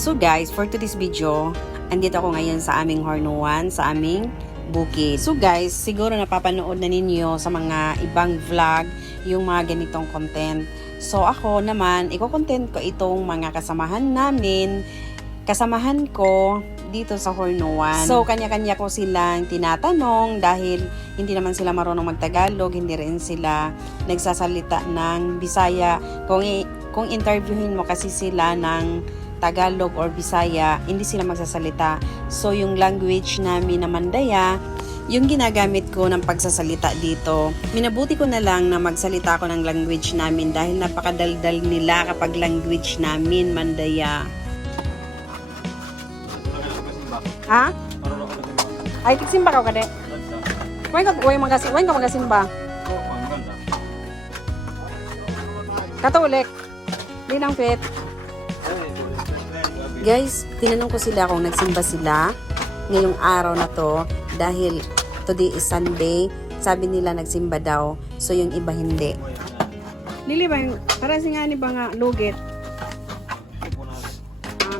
So guys, for today's video, andito ako ngayon sa aming Hornuan, sa aming bukid. So guys, siguro napapanood na ninyo sa mga ibang vlog yung mga ganitong content. So ako naman, iko-content ko itong mga kasamahan ko dito sa Hornuan. So kanya-kanya ko silang tinatanong dahil hindi naman sila marunong magtagalog, hindi rin sila nagsasalita ng Bisaya. Kung interviewin mo kasi sila ng Tagalog or Bisaya, hindi sila magsasalita. So yung language namin na Mandaya, yung ginagamit ko ng pagsasalita dito. Minabuti ko na lang na magsalita ko ng language namin dahil napakadaldal nila kapag language namin Mandaya. Ha? Ay, tiksimba ka kade. Wain ka magasimba. Katolik. Linang fit. Guys, tinanong ko sila kung nagsimba sila ngayong araw na to dahil today is Sunday. Sabi nila nagsimba daw. So yung iba hindi. Lili ba yung, para singani ba nga lugit?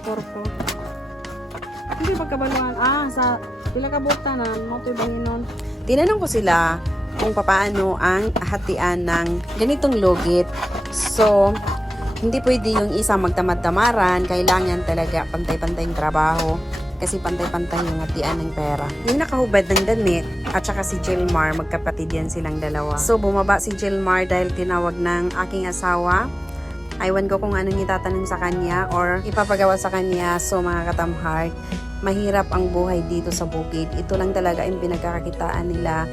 Korpo. Hindi pagkabaluan. Sa pila ka bukta na mo to bahinon. Tinanong ko sila kung paano ang hatian ng ganitong lugit. So, hindi pwede yung isa magtamad-tamaran. Kailangan talaga pantay-pantay yung trabaho. Kasi pantay-pantay yung hatian ng pera. Yung nakahubad ng damit at saka si Jilmar, magkapatid yan silang dalawa. So, bumaba si Jilmar dahil tinawag ng aking asawa. Aywan ko kung anong itatanong sa kanya or ipapagawa sa kanya. So, mga katamhard, mahirap ang buhay dito sa bukid. Ito lang talaga yung pinagkakakitaan nila.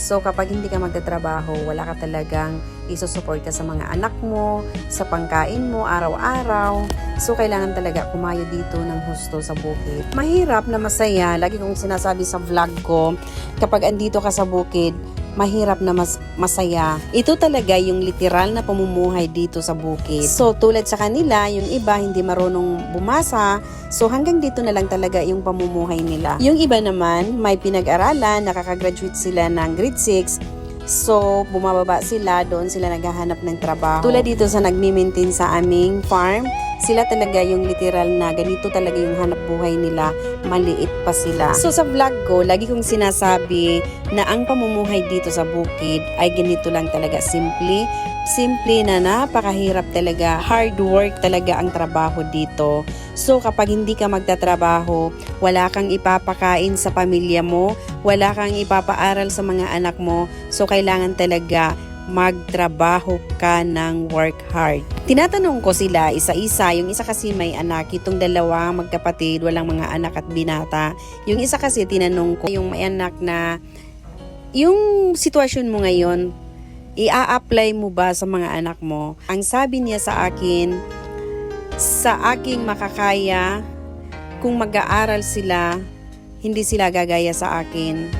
So, kapag hindi ka magtatrabaho, wala ka talagang isusupport ka sa mga anak mo, sa pangkain mo, araw-araw. So, kailangan talaga kumayo dito ng husto sa bukid. Mahirap na masaya. Lagi kong sinasabi sa vlog ko, kapag andito ka sa bukid, mahirap na masaya. Ito talaga yung literal na pamumuhay dito sa bukid. So, tulad sa kanila, yung iba hindi marunong bumasa. So, hanggang dito na lang talaga yung pamumuhay nila. Yung iba naman, may pinag-aralan, nakakagraduate sila ng grade 6. So, bumababa sila, doon sila naghahanap ng trabaho. Tulad dito sa nagmi-maintain sa aming farm, sila talaga yung literal na ganito talaga yung hanap buhay nila, maliit pa sila. So sa vlog ko, lagi kong sinasabi na ang pamumuhay dito sa bukid ay ganito lang talaga, simple na napakahirap talaga, hard work talaga ang trabaho dito. So kapag hindi ka magtatrabaho, wala kang ipapakain sa pamilya mo, wala kang ipapaaral sa mga anak mo, so kailangan talaga magtrabaho ka ng work hard. Tinatanong ko sila isa-isa, yung isa kasi may anak, itong dalawa magkapatid, walang mga anak at binata. Yung isa kasi tinanong ko, yung may anak na, yung sitwasyon mo ngayon, i-a-apply mo ba sa mga anak mo? Ang sabi niya sa akin, sa aking makakaya, kung mag-aaral sila, hindi sila gagaya sa akin.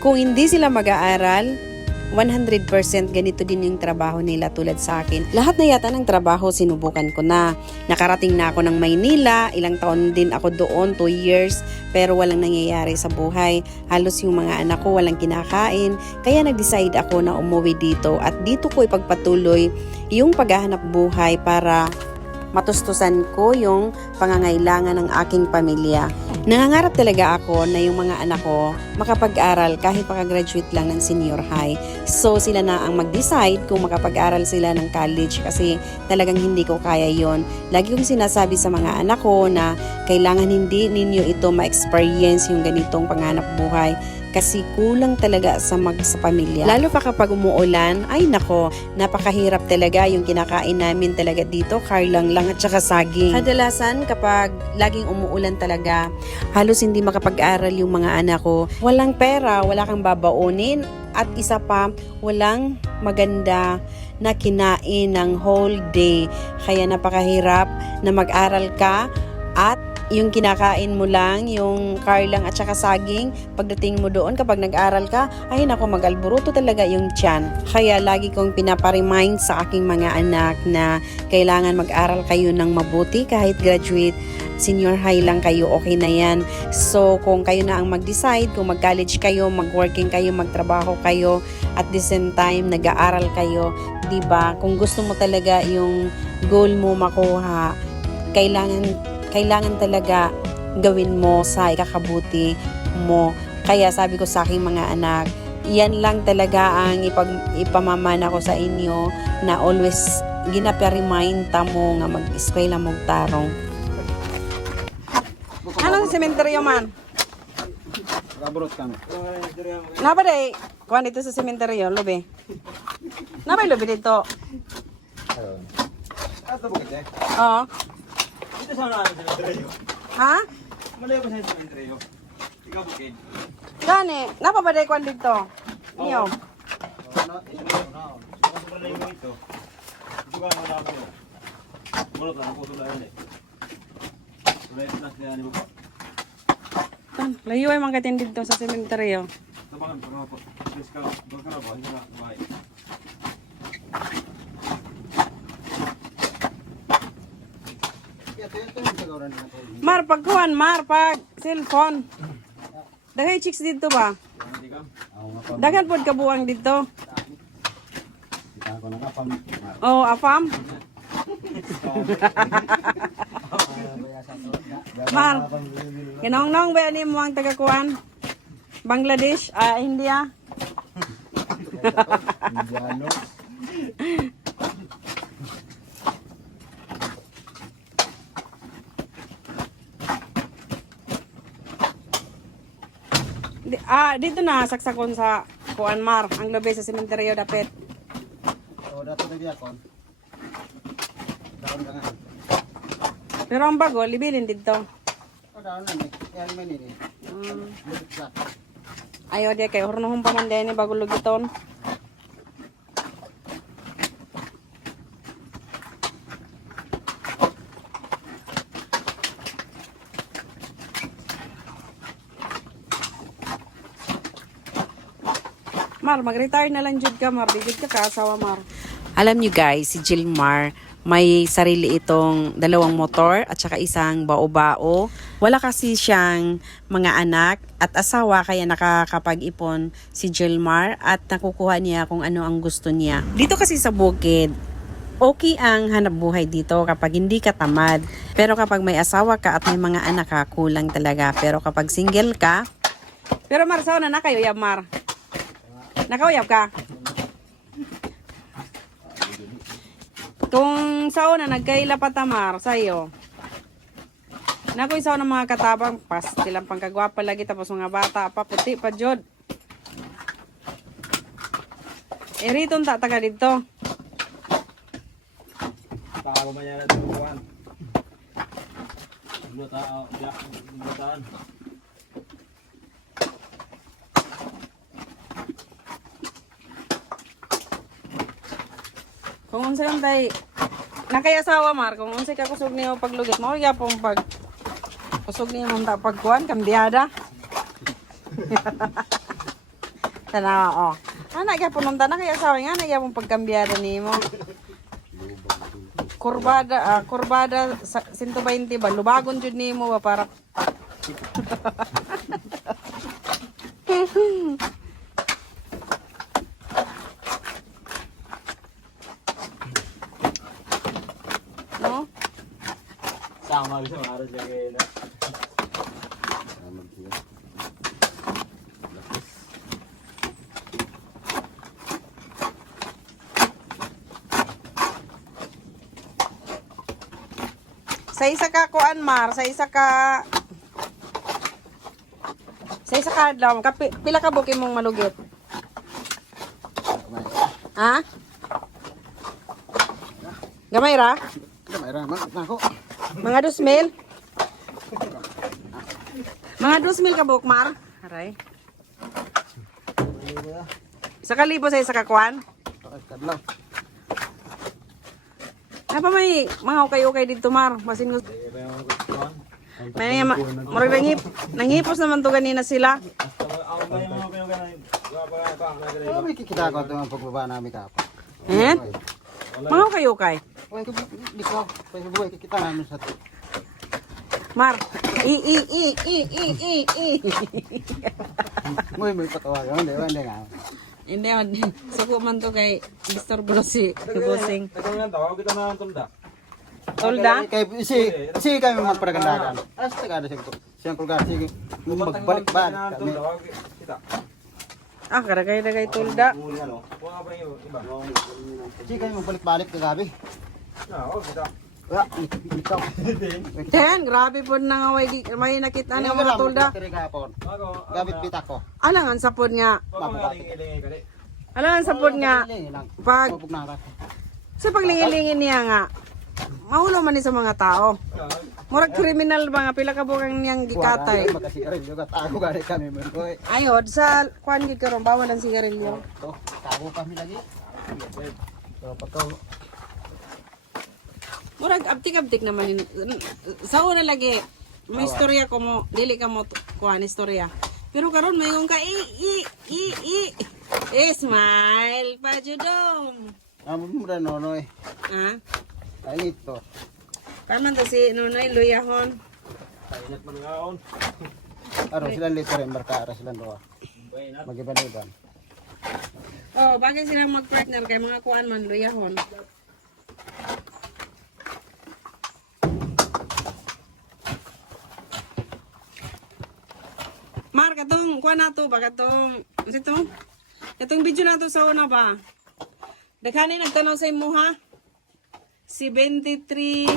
Kung hindi sila mag-aaral, 100% ganito din yung trabaho nila tulad sa akin. Lahat na yata ng trabaho sinubukan ko na. Nakarating na ako ng Maynila, ilang taon din ako doon, 2 years, pero walang nangyayari sa buhay. Halos yung mga anak ko walang kinakain, kaya nag-decide ako na umuwi dito at dito ko ipagpatuloy yung paghahanap buhay para matustusan ko yung pangangailangan ng aking pamilya. Nangangarap talaga ako na yung mga anak ko makapag-aral kahit pakagraduate lang ng senior high. So sila na ang mag-decide kung makapag-aral sila ng college kasi talagang hindi ko kaya yon. Lagi kong sinasabi sa mga anak ko na kailangan hindi ninyo ito ma-experience yung ganitong panghanap buhay kasi kulang talaga sa pamilya. Lalo pa kapag umuulan, ay nako, napakahirap talaga yung kinakain namin talaga dito, karlang lang at saka saging. Kadalasan kapag laging umuulan talaga, halos hindi makapag-aral yung mga anak ko. Walang pera, wala kang babaunin, at isa pa, walang maganda na kinain ng whole day. Kaya napakahirap na mag-aral ka at yung kinakain mo lang, yung karlang at saka saging, pagdating mo doon kapag nag-aral ka, ay nako, mag-alburuto talaga yung tiyan. Kaya lagi kong pinaparind sa aking mga anak na kailangan mag-aral kayo ng mabuti kahit graduate, senior high lang kayo, okay na yan. So kung kayo na ang mag-decide, kung mag-college kayo, mag-working kayo, magtrabaho kayo, at the same time nag-aaral kayo, 'di ba? Kung gusto mo talaga yung goal mo makuha, kailangan talaga gawin mo sa ikakabuti mo. Kaya sabi ko sa aking mga anak, yan lang talaga ang ipamamana ko sa inyo na always ginapa-remind ta mo nga mag-eskwela mo tarong. Ano sa sementeryo man? Kaburot kami. Napa day? Kuan dito sa sementeryo, lobe. Napa lobe dito? Ato bukid eh. Oo. Dito sa namin sa entreyo. Ha? Malayo pa sa entreyo. Ikaw bukid. Gani, napa ba day kuan dito? Niyo. Ito. Juga na lang ko. Mulot lang po tulay ni. Tulay na siya ni buka. Layo ay mga katin dito sa sementeryo. Tabangan pa po. Please ka, doktor ba? Hindi na bye. Mar, pagkuhan, Mar, pag cellphone. Dagay chicks dito ba? Hindi ka. Dagan pod kabuang dito. Ako na kapam. Oh, afam. Mar, ginong-nong ba ni mo ang taga-kuan? Bangladesh, India. Indiano. Dito na saksakon sa kuan Mar, ang lobe sa sementeryo dapit. O dato na diakon. Daon ka nga. Pero ang bago, libilin dito. O daon na ni. Yan man ni. Lubit sa. Ayo dia kay hornohon pa man din ni bago lugiton. Mar, mag-retire na lang jud ka, Mar. Di jud ka kaasawa, Mar. Alam niyo guys, si Jilmar may sarili itong 2 motor at saka isang bao-bao. Wala kasi siyang mga anak at asawa kaya nakakapag-ipon si Jilmar at nakukuha niya kung ano ang gusto niya. Dito kasi sa bukid, okay ang hanap buhay dito kapag hindi ka tamad. Pero kapag may asawa ka at may mga anak ka, kulang talaga. Pero kapag single ka, pero Mar, sauna na kayo, yab Mar. Nakauyab ka? Kung sauna nagkaila pa tamar sa'yo. Nakoy sauna mga katabang pas silang pangkagwapa lagi tapos mga bata pa puti pa jud. Eriton ta taga dito. Tawo man yan ito kuwan. Lutaan. Kung unsa yung tay nakay asawa Mar, kung unsa ka kusog niyo paglugit mo ya pong pag kusog niyo mong pagkuan kambiada. Tanawa oh. Ana kaya pununta na kay asawa nga na ya pong pagkambiada nimo. Kurbada 120 ba lubagon jud nimo ba para no? Sama bisa harus lagi na. Sa isa ka kuan Mar, sa isa ka adlaw, pila ka buki mong malugit? Ha? Gamay ra? Gamay ra man nako. Mga 2,000? Mga 2,000 ka buk Mar? Aray. Isa ka libo sa isa ka kuan? Kadlaw. Apa may mga ukay-ukay dito Mar? Basin gusto. May nangipos naman to ganina sila. Oh, may kikita ko ito ang pagbaba namin kapon. Eh? Mga ukay-ukay. Oy, di ko. Pwede buhay kikita namin sa to. Mar. May patawagan. Hindi nga. Hindi, suko man to kay Mr. Brosi. Bossing. Ito nga tawag kita na ang tunda. Tolda? Kay si kami magparagandagan. Hasta kada siyang kulgar sige magbalik-balik kami. Kita. Ah, karagay-ragay tulda. Muli ano. Kuha ka ba yung iba? Si kami magbalik-balik kagabi. Kita. Wala, ikaw. Ten, grabe po na nga may nakita ng mga tulda. Gabit pita ko. Alangan sa pod nga. Mapapaling-iling ka di. Alangan sa pod nga. Pag Mabuk na ka. sa paglingilingin niya nga, mahulo man ni sa mga tao. Murag kriminal ba nga pila ka bukang niyang gikatay. Magkasirin juga tago gani kami mo. Oy. Ayod sa kuan gid karon bawal ang sigarilyo. To, tago kami lagi. So pagka Murag abtik-abtik naman sa una lagi. May istorya ko mo, dili ka mo kuan istorya. Pero karon mayong ka smile pa judong. amo mura nonoy. Ha? Ay ito. Kaman to si Nonoy Luyahon. Ingat man ngaon. Aro sila lito rin marka sila doa. Magiban-iban. Oh, bagay silang mag-partner kay mga kuan man Luyahon. Mar, katong kuan nato ba katong ito? Katong video nato sa una ba? Daghani nagtanaw sa imo ha? Si 23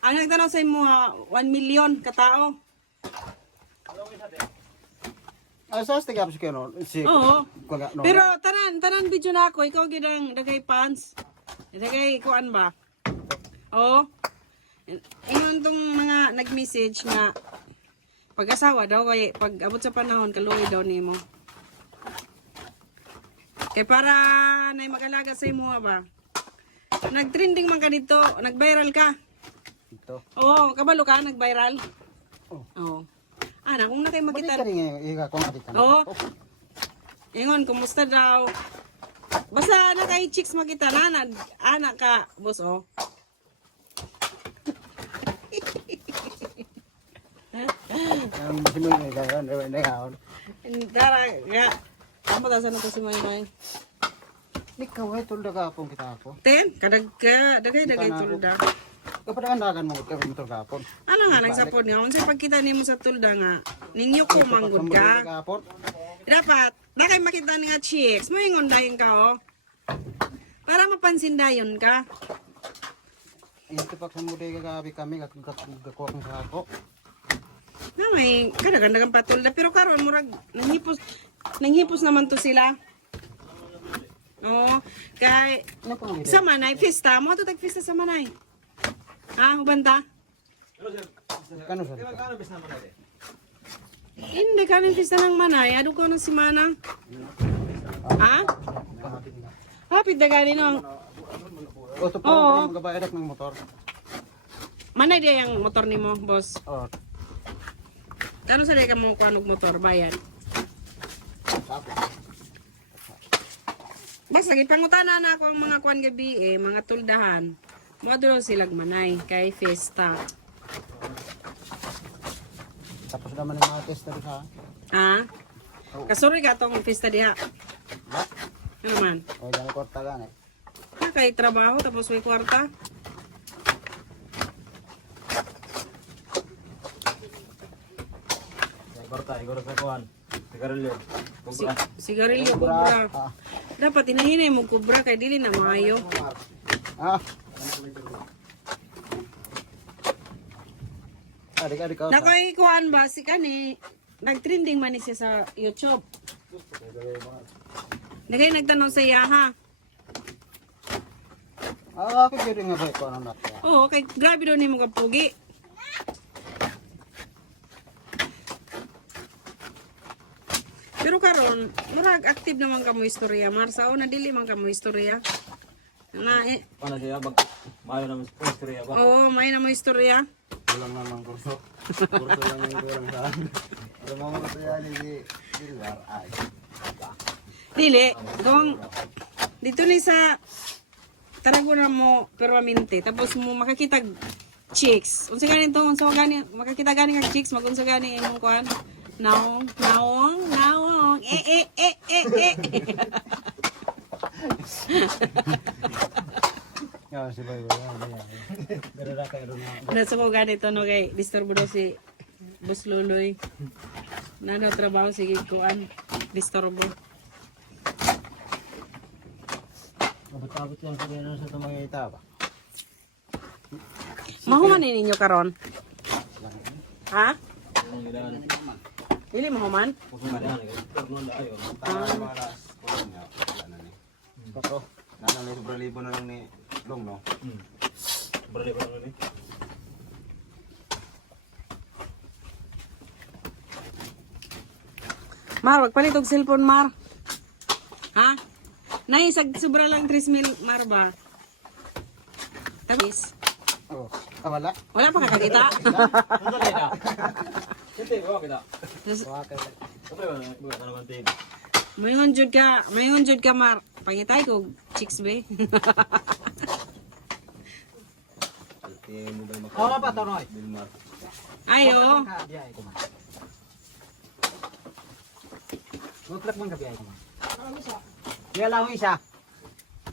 ang nagtanaw sa imo ha, 1 million katao. Sa stigap si kano si Oo. kuga no. Pero tanan video na ako, ikaw gid ang dagay fans. Dagay kuan ba? Oo. Ingon tong mga nag-message nga pag-asawa daw kay pag abot sa panahon kaluoy daw nimo. Kay para na mag-alaga sa imo ba? Nag-trending man ka dito, nag-viral ka. Ito. Oo, kabalo ka nag-viral. Oh. Oo. Ana, kung na kayo Makita makita. rin iga ko makita. Oo. Ingon, kumusta daw? Basta na kay chicks makita na, anak ka, boss, oh. Ang simoy ni gayon, na gayon. Dara, ga. Ang patasan na to si Maymay. Ikaw ay tulda ka apong kita ako. Ten, dagay tulda. Kapag andagan mo ka motor gapon. Ano nga, nagsapod nga, kung sa pagkita nimo sa tulda nga, ninyo ko manggod ka. Gapon. Dapat, bakay makita ni nga chicks, mo ingon dahin ka, oh. Para mapansin dayon ka. Ito pa sa muday kagabi kami gakuha kong sa ako. Na may kadagandagang patulda, pero karon murag nanghipos naman to sila. Oo, kay Ano pang gid? sa Manay, fiesta mo to tag-fiesta sa Manay. Ha, banta? Kano sa? Kano bis naman natin? Hindi ka ng fiesta ng Manay, ado ko ng si Manang. Ha? Hapit na gani no. O to pa Oo. ang gabayad ng motor. Manay dia yung motor nimo, boss. Oh, Kano sa ka mo kuanog motor bayad? Basta gipangutana na ako ang mga kuan gabi mga tuldahan. Mo adto silang Manay kay fiesta. tapos naman yung mga tester sa. Ha? Kasuri ka tong fiesta diha. Ano man? O dami ko tagan eh. Kay trabaho tapos may kwarta. Barta, igor sa kuhan. Sigarilyo. Kumpra. Sigarilyo kubra. Ah. Dapat hinahinay mo kubra kay dili na maayo. Ah. Adik ka. Nakoy kuan ba si kani nagtrending man ni siya sa YouTube. Nagay nagtanong sa iya ha. Ah, ako gid nga ba ko ano na. Oo, kay grabe daw ni mga pugi. Pero karon, murag active naman kamo istorya. Marsa o na dili man kamo istorya. Nga Paano siya? Mayo naman sa istorya ba? oo, may na mo istorya. Kulang naman kurso. Kurso lang yung kulang sa. Ano mo ko yan ni Silver ay. Dili, kung dito ni sa Tarragona mo permanente tapos mo makakita chicks. Unsa gani to, unsa gani makakita gani nga chicks, magunsa gani imong kuan. Naong. Ya, si Boy Boy. Pero na kayo na. Nasa ko ganito no kay disturbo daw si Boss Luloy. Nano trabaho sige kuan disturbo. Abot-abot lang sa ganun sa tumangita ba? Mahuman ni ninyo karon? Ha? Ang gidaan. Dili mahuman? Puso na yan. Pagnon na ayo. Tama mga alas. Kulang nga. Wala na ni. Kato. Nanang may sobrang libo na lang ni Long, no? Berli pa lang ni. Mar, wagpalit og cellphone Mar. Ha? Nay sag sobra lang 3,000 Mar ba? Tapos Oh. Wala? wala pa kakakita. Ano kita? Sinte ba kita? Tapos, Apa ba? Bukan naman tin. Mayingon jud ka Mar. Pangitay ko chicks be. Oo pa to, Noy. Bilmar. Ayo. Mutlak man gabi ay ko. Kaya lang isa.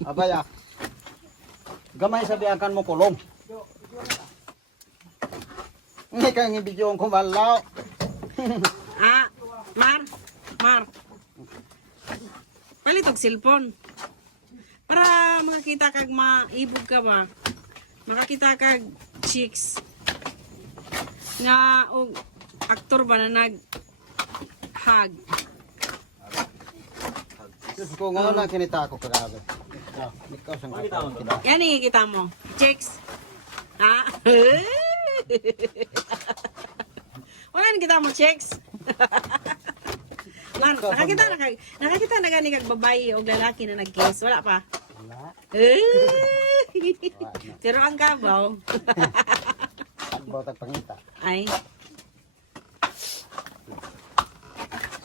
Abaya. Gamay sabihan mo kulong. Hindi ka ng video ang kumalaw. Ah, Mar. Palit og cellphone. Para makakita kag maibog ka ba? Makakita kag chicks. Nga og aktor ba na nag hug. Kung nga lang kinita ako kagabi. Ikaw sang Makita mo to. kita. Yan ang kita mo. Chicks. Ha? Wala na kita mo chicks. Mar, nakakita na gani kag babae o lalaki na nag-kiss. Wala pa. Wala. Pero ang kabaw. Agbaw tag pangita. Ay,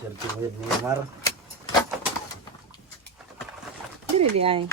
Selfie with me, Mar. dili di ay.